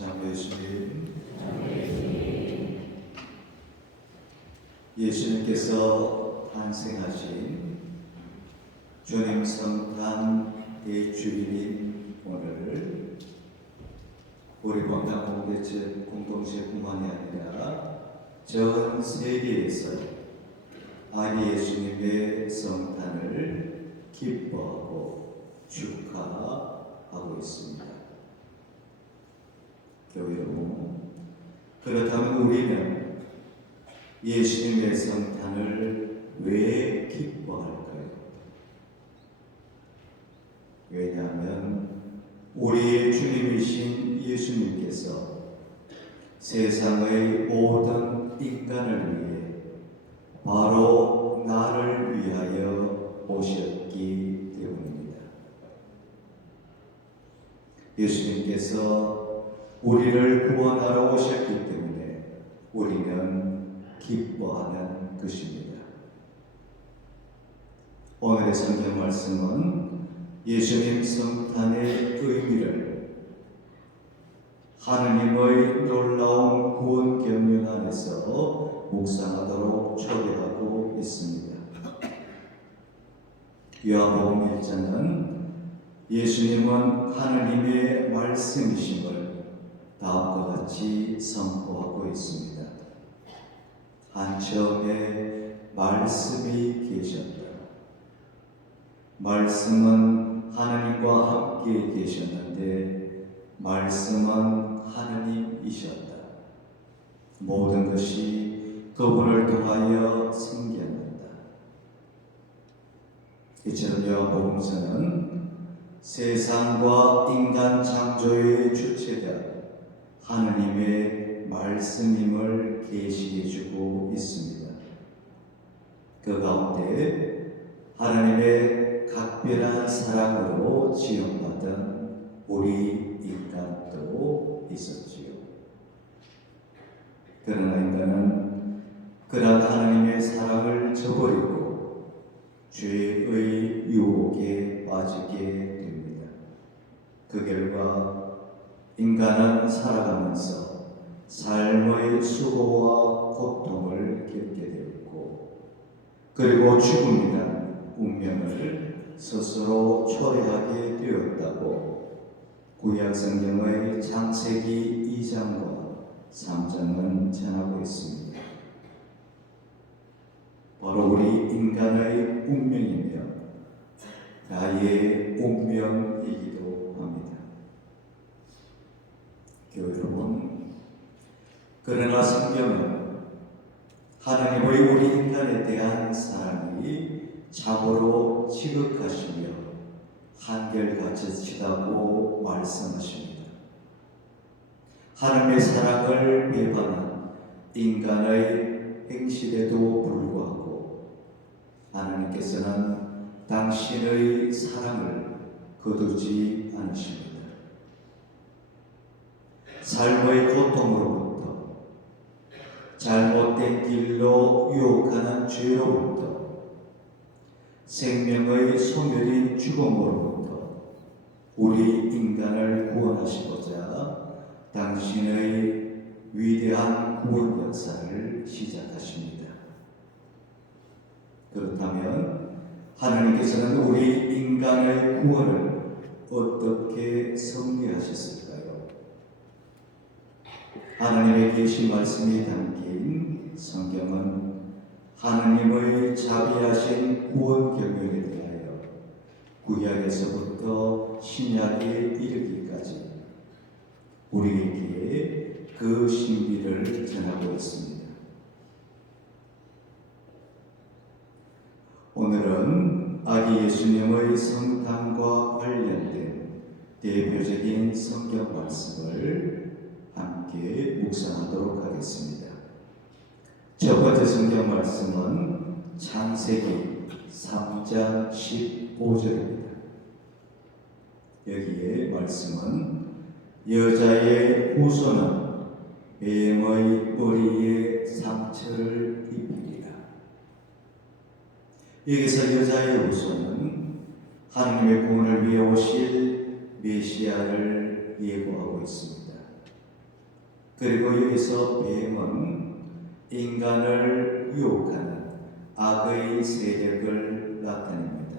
예수님, 예수님께서 탄생하신 주님 성탄 대주일인 오늘 우리 본당공동체 공동체뿐만이 아니라 전 세계에서 아기 예수님의 성탄을 기뻐하고 축하하고 있습니다. 교회 여러분, 그렇다면 우리는 예수님의 성탄을 왜 기뻐할까요? 왜냐하면 우리의 주님이신 예수님께서 세상의 모든 인간을 위해 바로 나를 위하여 오셨기 때문입니다. 예수님께서 우리를 구원하러 오셨기 때문에 우리는 기뻐하는 것입니다. 오늘의 성경 말씀은 예수님 성탄의 의미를 하느님의 놀라운 구원 경륜 안에서 묵상하도록 초대하고 있습니다. 요한복음 1장은 예수님은 하느님의 말씀이심을 다음과 같이 선포하고 있습니다. 한처음에 말씀이 계셨다. 말씀은 하나님과 함께 계셨는데 말씀은 하나님이셨다. 모든 것이 그분을 통하여 생겼다. 이처럼 요한복음서는 세상과 인간 창조의 주체자 하느님의 말씀임을 계시해주고 있습니다. 그 가운데 하나님의 각별한 사랑으로 지원받은 우리 인간도 있었지요. 그러나 인간은 그런 하나님의 사랑을 저버리고 죄의 유혹에 빠지게 됩니다. 그 결과 인간은 살아가면서 삶의 수고와 고통을 겪게 되었고, 그리고 죽음이란 운명을 스스로 초래하게 되었다고 구약 성경의 창세기 2장과 3장은 전하고 있습니다. 바로 우리 인간의 운명이며 나의 운명이기도 합니다. 교회 여러분, 그러나 성경은 하나님의 우리 인간에 대한 사랑이 참으로 지극하시며 한결같으시다고 말씀하십니다. 하나님의 사랑을 배반한 인간의 행실에도 불구하고 하나님께서는 당신의 사랑을 거두지 않으십니다. 삶의 고통으로부터, 잘못된 길로 유혹하는 죄로부터, 생명의 소멸인 죽음으로부터 우리 인간을 구원하시고자 당신의 위대한 구원 역사를 시작하십니다. 그렇다면 하나님께서는 우리 인간의 구원을 어떻게 성취하셨을까요? 하나님의 계신 말씀이 담긴 성경은 하나님의 자비하신 구원 경륜에 대하여 구약에서부터 신약에 이르기까지 우리에게 그 신비를 전하고 있습니다. 오늘은 아기 예수님의 성탄과 관련된 대표적인 성경 말씀을 함께 묵상하도록 하겠습니다. 첫 번째 성경 말씀은 창세기 3장 15절입니다. 여기에 말씀은 여자의 후손은 뱀의 머리에 상처를 입히리라. 여기서 여자의 후손은 하나님의 구원을 위해 오실 메시아를 예고하고 있습니다. 그리고 여기서 뱀은 인간을 유혹하는 악의 세력을 나타냅니다.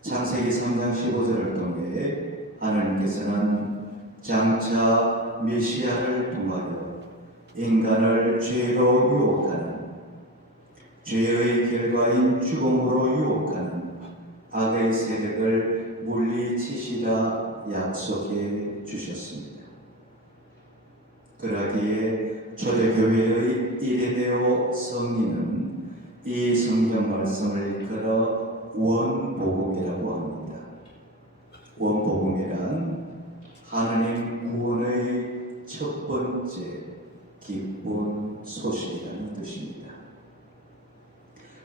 창세기 3장 15절을 통해 하나님께서는 장차 메시아를 통하여 인간을 죄로 유혹하는, 죄의 결과인 죽음으로 유혹하는 악의 세력을 물리치시라 약속해 주셨습니다. 그러기에 초대교회의 이레네오 성인은 이 성경 말씀을 이끌어 원복음이라고 합니다. 원복음이란 하나님 구원의 첫 번째 기쁜 소식이라는 뜻입니다.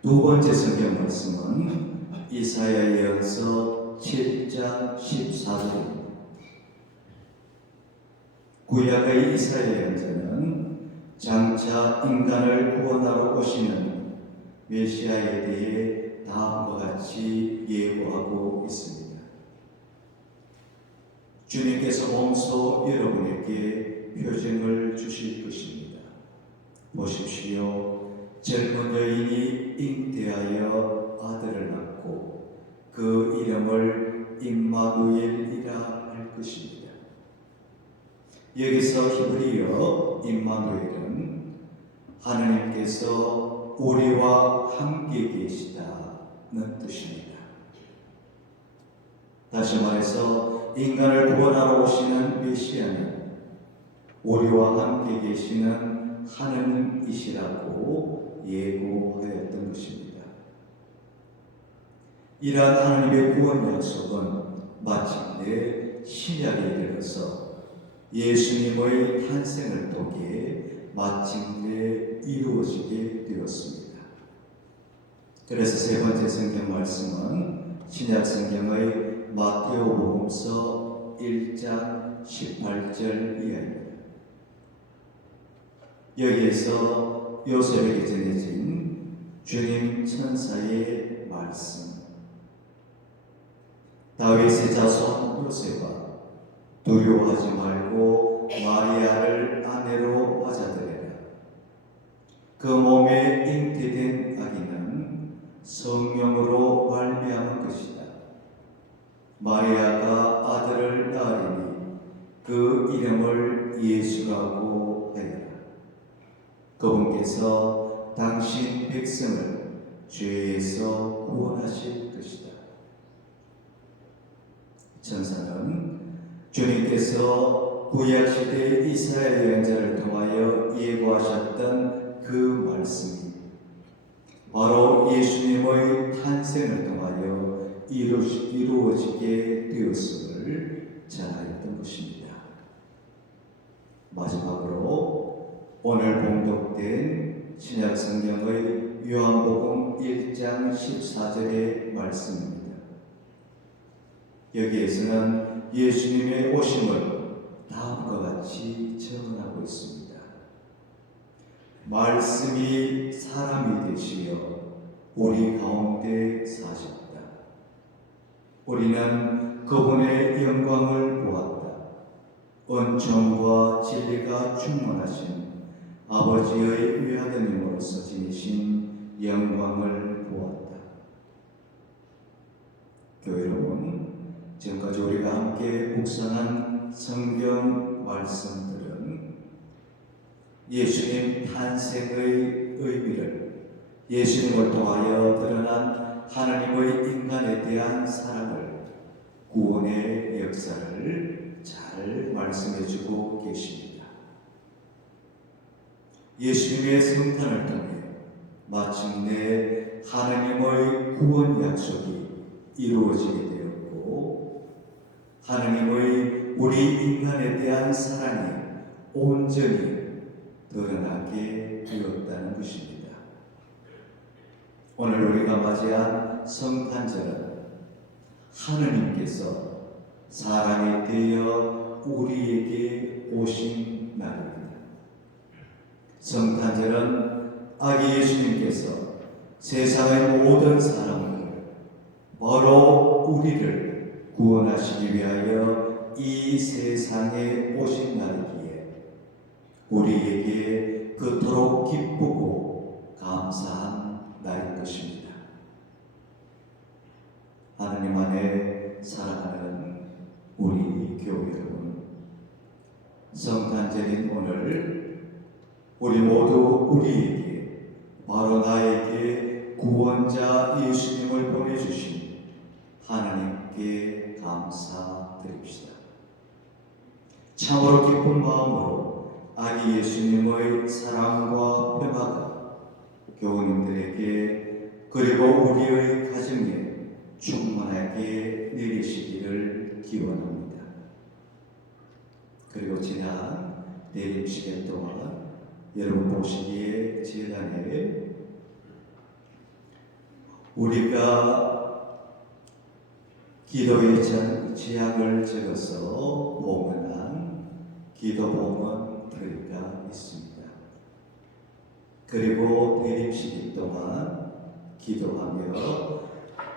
두 번째 성경 말씀은 이사야 예언서 7장 14절입니다. 구약의 이사야 예언자는 장차 인간을 구원하러 오시는 메시아에 대해 다음과 같이 예고하고 있습니다. 주님께서 몸소 여러분에게 표징을 주실 것입니다. 보십시오. 젊은 여인이 잉태하여 아들을 낳고 그 이름을 임마누엘이라 할 것입니다. 여기서 히브리어 임마누엘은 하나님께서 우리와 함께 계시다는 뜻입니다. 다시 말해서 인간을 구원하러 오시는 메시아는 우리와 함께 계시는 하느님이시라고 예고하였던 것입니다. 이러한 하나님의 구원 약속은 마침내 신약에 이르러서 예수님의 탄생을 통해 마침내 이루어지게 되었습니다. 그래서 세 번째 성경 말씀은 신약 성경의 마태오복음서 1장 18절 이하입니다. 여기에서 요셉에게 전해진 주님 천사의 말씀. 다윗의 자손 요셉아, 두려워하지 말고 마리아를 아내로 맞아들여라. 그 몸에 잉태된 아기는 성령으로 말미암은 것이다. 마리아가 아들을 낳으리니 그 이름을 예수라고 하여라. 그분께서 당신 백성을 죄에서 구원하실 것이다. 천사는 주님께서 구약시대 이스라엘 예언자를 통하여 예고하셨던 그 말씀이 바로 예수님의 탄생을 통하여 이루어지게 되었음을 전하였던 것입니다. 마지막으로 오늘 봉독된 신약 성경의 요한복음 1장 14절의 말씀입니다. 여기에서는 예수님의 오심을 다음과 같이 증언하고 있습니다. 말씀이 사람이 되시어 우리 가운데 사셨다. 우리는 그분의 영광을 보았다. 은총과 진리가 충만하신 아버지의 외아드님으로서 지니신 영광을 보았다. 교회 여러분, 지금까지 우리가 함께 묵상한 성경 말씀들은 예수님 탄생의 의미를, 예수님을 통하여 드러난 하나님의 인간에 대한 사랑을, 구원의 역사를 잘 말씀해주고 계십니다. 예수님의 성탄을 통해 마침내 하나님의 구원 약속이 이루어지게 되었고, 하나님의 우리 인간에 대한 사랑이 온전히 드러나게 되었다는 것입니다. 오늘 우리가 맞이한 성탄절은 하느님께서 사람이 되어 우리에게 오신 날입니다. 성탄절은 아기 예수님께서 세상의 모든 사람을, 바로 우리를 구원하시기 위하여 이 세상에 오신 날이기에 우리에게 그토록 기쁘고 감사한 날인 것입니다. 하나님 안에 사랑하는 우리 교회 여러분, 성탄절인 오늘 우리 모두 우리에게 바로 나에게 구원자 예수님을 보내주신 하나님께 감사드립시다. 참으로 기쁜 마음으로 아기 예수님의 사랑과 평화가 교우님들에게 그리고 우리의 가정에 충만하게 내리시기를 기원합니다. 그리고 지난 내림시간 동안 여러분 보시기에 재단에 우리가 기도의 제약을 적어서 봉헌한 기도봉헌터가 있습니다. 그리고 대림시기 동안 기도하며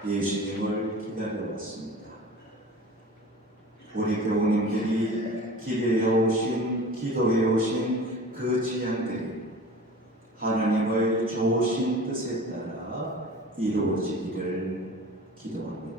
예수님을 기다려왔습니다. 우리 교우님들이 기도해오신 그 제약들이 하나님의 좋으신 뜻에 따라 이루어지기를 기도합니다.